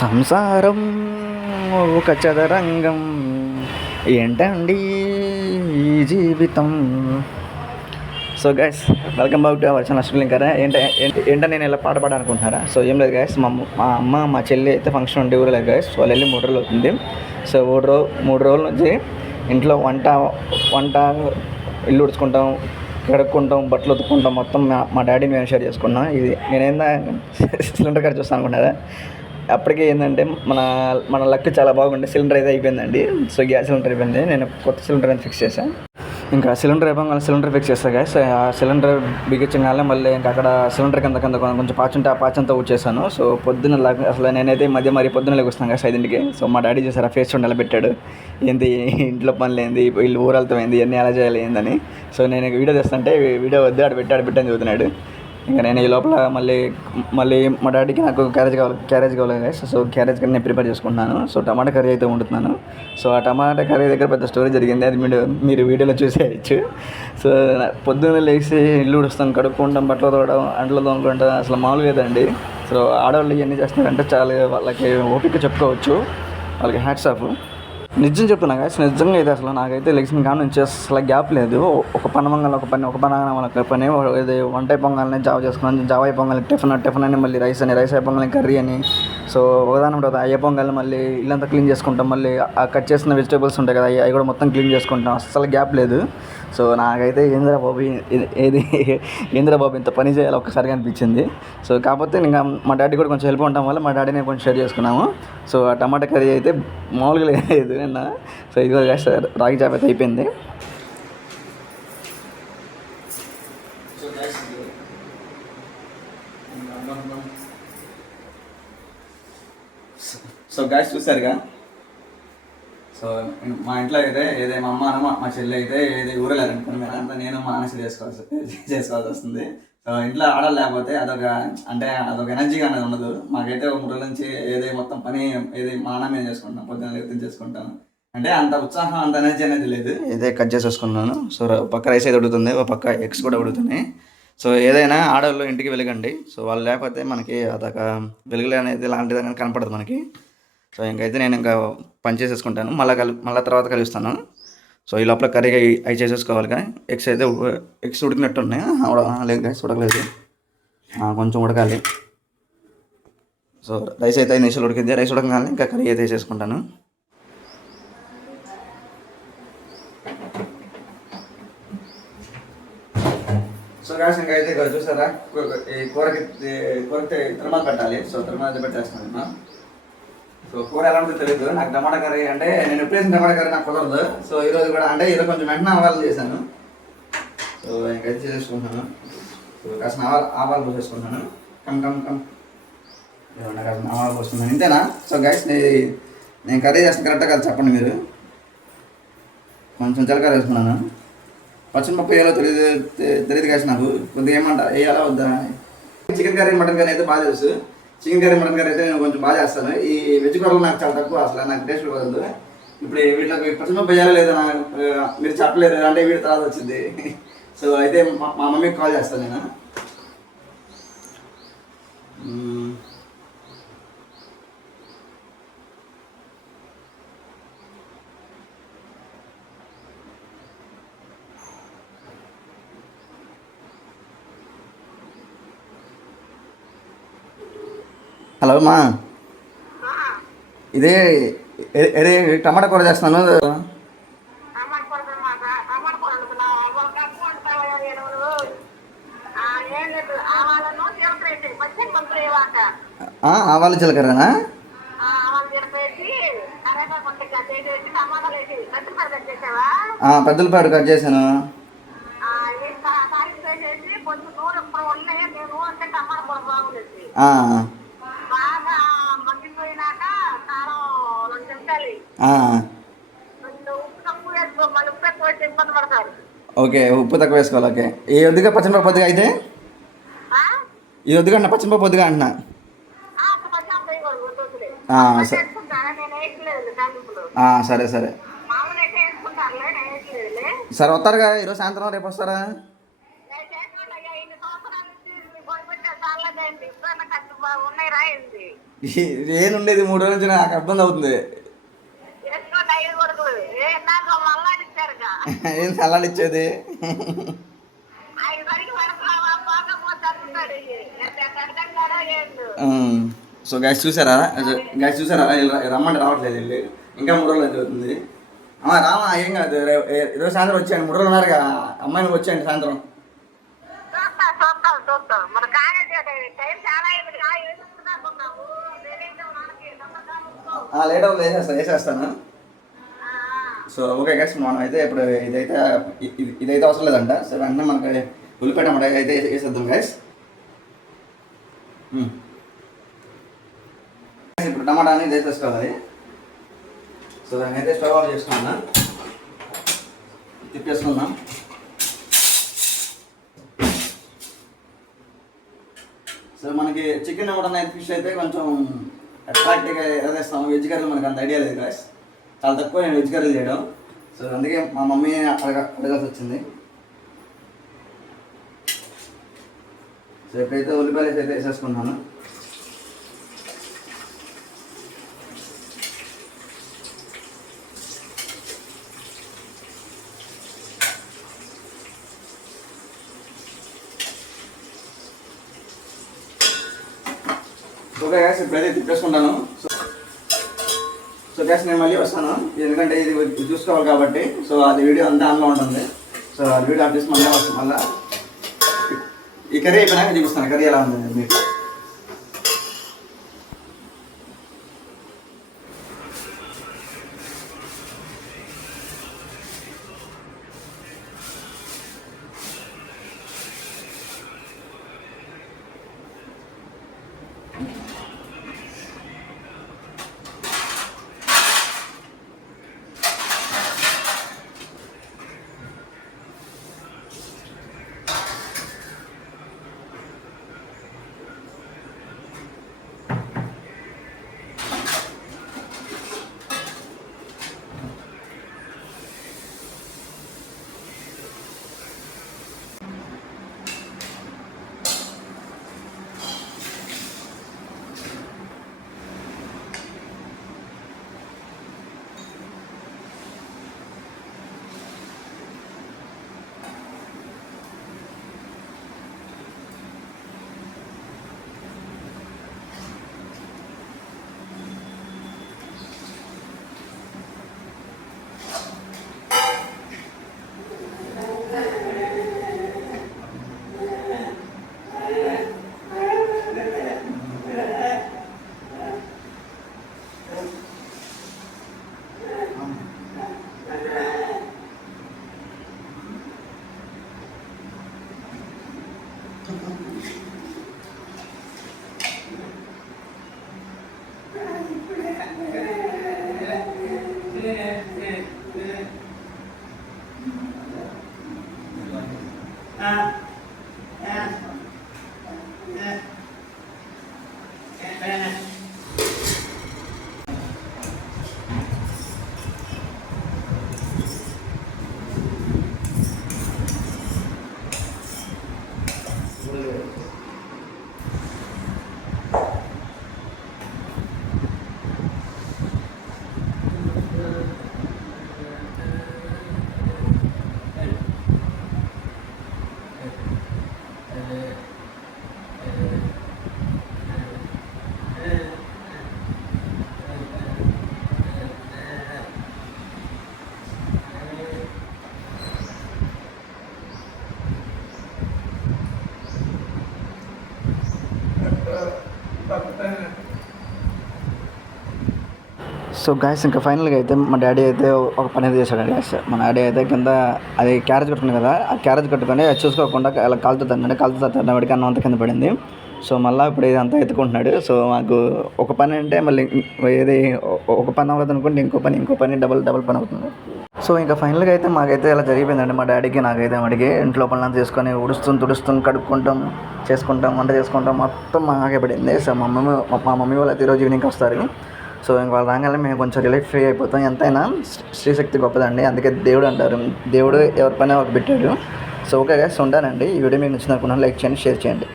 సంసారం ఒక చదరంగం. ఏంటండి ఈ జీవితం? So guys welcome back to our channel Ashwin కదా ఏంట ఏంట- నేను ఇలా పాట పాడాలనుకుంటున్నారా? సో ఏం లేదు గైస్ మా అమ్మ- మా అమ్మ మా చెల్లి అయితే ఫంక్షన్ ఉండే కూడా లేదు గైస్ వాళ్ళు వెళ్ళి మూడు రోజులు అవుతుంది. సో మూడు రోజు మూడు రోజుల నుంచి ఇంట్లో వంట వంట ఇల్లు ఉడుచుకుంటాం కడుక్కుంటాం బట్టలు ఉతుక్కుంటాం మొత్తం మా మా డాడీని మేము షేర్ చేసుకున్నాం. ఇది నేనేందా సిలిండర్ కార్డ్ చూస్తాను అనుకున్నారా? అప్పటికే ఏంటంటే మన మన లక్ చాలా బాగుండే సిలిండర్ అయితే అయిపోయిందండి. సో గ్యాస్ సిలిండర్ అయిపోయింది. నేను కొత్త సిలిండర్ అని ఫిక్స్ చేశాను ఇంకా సిలిండర్ అయిపోయి సిలిండర్ ఫిక్స్ చేస్తా గ్యాస్ ఆ సిలిండర్ బిగించగానే మళ్ళీ ఇంకా అక్కడ సిలిండర్ కింద కింద కొంచెం కొంచెం ఆ పాచి వచ్చేసాను సో పొద్దున్న లాగా అసలు నేనైతే ఈ మధ్య మరి పొద్దున్న వస్తాను కదా ఐదింటికి. సో మా డాడీ చేశారు ఆ ఫేస్ ఉండాలి పెట్టాడు. ఏంది ఇంట్లో పనులు ఏంది వీళ్ళు ఊరలతో ఏంది ఇవన్నీ ఎలా చేయాలి ఏందని. సో నేను వీడియో తెస్తుంటే వీడియో వద్దు ఆడ పెట్టాడు పెట్టని చదువుతున్నాడు ఇంకా నేను ఈ లోపల మళ్ళీ మళ్ళీ మా డాడీకి నాకు క్యారేజ్ కావాలి క్యారేజ్ కావాలి గైస్ సో క్యారేజ్ కానీ నేను ప్రిపేర్ చేసుకుంటున్నాను. సో టమాటా కర్రీ అయితే వండుతున్నాను. సో ఆ టమాటా కర్రీ దగ్గర పెద్ద స్టోరీ జరిగింది. అది మీరు మీరు వీడియోలో చూసేయచ్చు సో పొద్దున్న లేచి ఇల్లు ఉడుస్తాం కడుక్కుంటాం బట్టలు తోవడం అంట్లో తోముకుంటాం. అసలు మామూలుగా లేదండి. సో ఆడవాళ్ళు ఇవన్నీ చేస్తారంటే చాలా వాళ్ళకి ఓపిక చెప్పుకోవచ్చు. వాళ్ళకి హ్యాట్స్ ఆఫ్ నిజం చెప్తున్నా కానీ నిజంగా అయితే అసలు నాకైతే ఎలక్షన్ కానీ నుంచి అసలు గ్యాప్ లేదు. ఒక పని మంగళ ఒక పని ఒక పని ఒక పని ఇది వంట పొంగల్ని జావ చేసుకున్నాను. జావ పొంగల్ టిఫిన్ టిఫిన్ అని మళ్ళీ రైస్ అని రైస్ పొంగల్ని కర్రీ అని. సో ఒకదాని ఉంటుంది అయ్యే పొంగల్ మళ్ళీ ఇల్లంతా క్లీన్ చేసుకుంటాం. మళ్ళీ ఆ కట్ చేసిన వెజిటేబుల్స్ ఉంటాయి కదా అవి అవి కూడా మొత్తం క్లీన్ చేసుకుంటాం. అసలు గ్యాప్ లేదు. సో నాకైతే ఏంద్రా బాబు ఇది- ఏది ఏంద్రబాబు ఇంత పని చేయాలి ఒక్కసారిగా అనిపించింది. సో కాకపోతే ఇంకా మా డాడీ కూడా కొంచెం హెల్ప్ ఉండటం వల్ల మా డాడీని కొంచెం షేర్ చేసుకున్నాము. సో ఆ టమాటా కర్రీ అయితే మామూలుగా లేదు నిన్న. సో ఇది కూడా రాగి జాబ్ అయితే అయిపోయింది. సో గాయస్ చూసారుగా? సో మా ఇంట్లో అయితే ఏదే మా అమ్మ అన్న మా- చెల్లి అయితే ఏది ఊరలేరనుకుని మీరు అంతా నేను మా అన్న చేసుకోవాల్సి చేసుకోవాల్సి వస్తుంది. సో ఇంట్లో ఆడాలి లేకపోతే అదొక అంటే అదొక ఎనర్జీగా అనేది ఉండదు. మాకైతే ఒక మూడు రోజుల నుంచి ఏదే మొత్తం పని ఏది మా అన్న మేము చేసుకుంటాం పొద్దున లేకపోతే చేసుకుంటాను అంటే అంత ఉత్సాహం అంత ఎనర్జీ అనేది లేదు. ఇదే కట్ చేసేసుకున్నాను. సో పక్క రైస్ అయితే ఉడుతుంది ఒక పక్క ఎగ్స్ కూడా ఉడుకుతున్నాయి సో ఏదైనా ఆడవాళ్ళు ఇంటికి వెలగండి. సో వాళ్ళు లేకపోతే మనకి అదొక వెలుగులు అనేది లాంటిది అనేది కనపడదు మనకి. సో ఇంకైతే నేను ఇంకా పని చేసేసుకుంటాను. మళ్ళీ కలి మళ్ళీ తర్వాత కలుస్తాను. సో ఈ లోపల కర్రీ అవి చేసేసుకోవాలి కానీ ఎగ్స్ అయితే ఎగ్స్ ఉడికినట్టు ఉన్నాయి. లేదు guys, ఉడకలేదు. కొంచెం ఉడకాలి. సో రైస్ అయితే ఐదు నిమిషాలు ఉడికింది. రైస్ ఉడకగానే ఇంకా కర్రీ అయితే చేసుకుంటాను సో గాస్ ఇంకా అయితే ఇక్కడ చూసారా? కూరకి కూరకి తిరుమల పెట్టాలి సో తిరుమల అయితే పెట్టేస్తాను సో కూర ఎలా ఉంటుందో తెలియదు నాకు టమాటా కర్రీ అంటే నేను ఎప్పుడు వేసిన టమాటా కర్రీ నాకు కుదరదు. సో ఈరోజు కూడా అంటే ఈరోజు కొంచెం వెంటనే ఆవాలు చేశాను. సో ఇంకైతే చేసేసుకుంటున్నాను సో కాసిన ఆవాలు ఆవాలు పోసేసుకుంటున్నాను. Come come come. కాసిన ఆవాలు పోసుకున్నాను ఇంతేనా? సో గైస్ నేను కర్రీ చేస్తాను కరెక్ట్గా కాదు చెప్పండి మీరు. కొంచెం జీలకర్ర వేసుకున్నాను. పచ్చిమిరపప్పు వేయాలో తెలియదు తెలియదు కాసి నాకు. కొద్దిగా ఏమంట వేయాలా వద్దా చికెన్ కర్రీ మటన్ కర్రీ అయితే బాగా తెలుసు. చికెన్ కర్రీ మటన్ కర్రీ అయితే నేను కొంచెం బాగా చేస్తాను. ఈ వెజ్ కూరలు నాకు చాలా తక్కువ అసలు నాకు టేస్ట్ కుదరదు ఇప్పుడు వీటికి పచ్చిమిరపప్పు భయాలు లేదా నాకు మీరు చెప్పలేదు అంటే వీడి తర్వాత వచ్చింది. సో అయితే మా మమ్మీకి కాల్ చేస్తాను నేను మ్మ్. హలో మా ఇదే ఏ- ఏదే టమాటా కూర చేస్తున్నాను టమాట కొడుకులు మాట టమాట కొడుకులు ఒక కప్పు ఉంటావా ఎరువులు ఆ, ఏం లేదు ఆవాలను జీలకర్ర పచ్చి మంత్రి ఇవాక ఆ, ఆవాలు జీలకర్రనా ఆవాలు జీలకర్రేసి కరేపాకు ఉంటే చేసేసి టమాటాలు వేసి కత్తిపడి కట్ చేసావా? ఆ, పెద్దలపాడు కట్ చేశాను. ఆ, ఈ కా- కారం వేసేసి కొంచెం నూనె ఇప్పుడు ఉన్నాయి నేను నూనె అంటే టమాటా కూర బాగుండేది ఆ, బాగా మగ్గిపోయినాక కారం రెండు నిమిషాలు ఆ, కొంచెం ఉప్పు తక్కువ వేసుకో మళ్ళీ ఉప్పు ఎక్కువ వేస్తే ఇబ్బంది పడతారు ఓకే ఉప్పు తక్కువ వేసుకోవాలి ఓకే. ఈ వద్దుగా పచ్చిమిరపప్పు వద్దుగా అయితే? ఈ వద్దుగా అంటున్నా పచ్చిమిరపప్పు వద్దుగా అంటున్నా ఆ, ఒక పచ్చి ఆమె వేయకూడదు, గుర్తొచ్చులే. ఆ, పచ్చి సరే. సరే. సరే వస్తారుగా ఈరోజు సాయంత్రం రేపు వస్తారా? ఏనుండేది మూడు రోజుల నుంచి నాకు ఇబ్బంది అవుతుంది. ఏ సలాడ్ ఇచ్చేది? సో గ్యాస్ చూసారా? గ్యాస్ చూసారా? రమ్మంటే రావట్లేదు వెళ్ళి. ఇంకా మూడు రోజులు జరుగుతుంది అమ్మా రామా ఏం కాదు. ఈరోజు సాయంత్రం వచ్చాయండి. మూడు రోజులు ఉన్నారుగా. అమ్మాయిని వచ్చేయండి సాయంత్రం. చూస్తాం చూస్తాం చూస్తాం. మన కాలేజీ టైం చాలా అయింది కా ఏడుస్తున్నాము తెలియదు మనకి. నమ్మకం లేట్ అవుతుంది. వేసేస్తాను వేసేస్తాను? సో ఓకే గైస్ మనం అయితే ఇప్పుడు ఇదైతే ఇది- ఇదైతే అవసరం లేదంట. సో వెంటనే మనకి ఉల్లిపాయ టమాటా అయితే వేసేద్దాం గైస్ hmm. ఇప్పుడు టమాటా అనేది వేసేసుకోవాలి. సో దాన్ని అయితే స్టవ్ ఆఫ్ చేసుకున్నా. తిప్పేసుకుందాం. సో మనకి చికెన్ కూడా అయితే ఫిష్ అయితే కొంచెం అట్రాక్టివ్గా వేస్తాం వెజ్ కర్రీ మనకు అంత ఐడియా లేదు గాయస్ చాలా తక్కువ నేను వెజ్ కర్రీ చేయడం. సో అందుకే మా మమ్మీ అడగ అడగాల్సి వచ్చింది. సో ఇప్పుడైతే ఉల్లిపాయలు అయితే వేసేసుకున్నాను ఓకే గ్యాస్ ఇప్పుడైతే తిప్పేసుకుంటాను. సో సో గ్యాస్ నేను మళ్ళీ వస్తాను. ఎందుకంటే ఇది చూసుకోవాలి కాబట్టి సో అది వీడియో అంతా దానిలో ఉంటుంది. సో అది వీడియో ఆఫ్ మళ్ళీ వస్తాను. మళ్ళీ ఈ కర్రీ అయిపోయినాక చూపిస్తాను. కర్రీ ఎలా ఉంది మీకు. 嗯 సో గ్యాస్ ఇంకా ఫైనల్గా అయితే మా డాడీ అయితే ఒక పని అయితే చేశాడు గ్యాస్ మా డాడీ అయితే కింద అది క్యారేజ్ కట్టుకుంది కదా ఆ క్యారేజ్ కట్టుకొని అది చూసుకోకుండా అలా కాలుతో కాలుతుందండి కాలుతో తన్నబడికి అన్నం అంతా కింద పడింది. సో మళ్ళీ ఇప్పుడు ఇది అంతా ఎత్తుకుంటున్నాడు. సో మాకు ఒక పని అంటే మళ్ళీ ఏది ఒక పని అవ్వదు అనుకుంటే ఇంకో పని ఇంకో పని డబల్ డబల్ పని అవుతుంది. సో ఇంకా ఫైనల్గా అయితే మాకైతే ఇలా జరిగిపోయిందండి మా డాడీకి నాకైతే అడిగి ఇంట్లో పనులంతా చేసుకొని ఉడుస్తుంది తుడుస్తుంది కడుక్కుంటాం చేసుకుంటాం వంట చేసుకుంటాం మొత్తం మాకే పడింది. సో మా మమ్మీ మా మమ్మీ వాళ్ళు అయితే ఈరోజు ఈవినింగ్కి వస్తారు. సో ఇంక వాళ్ళు రాగానే మేము కొంచెం రిలీఫ్ ఫ్రీ అయిపోతాం. ఎంతైనా శ్రీశక్తి గొప్పదండి. అందుకే దేవుడు అంటారు. దేవుడు ఎవరి పైన ఒక పెట్టాడు. సో ఓకే గైస్ ఉంటానండి. ఈ వీడియో మీకు నచ్చింది అనుకున్నాను లైక్ చేయండి షేర్ చేయండి.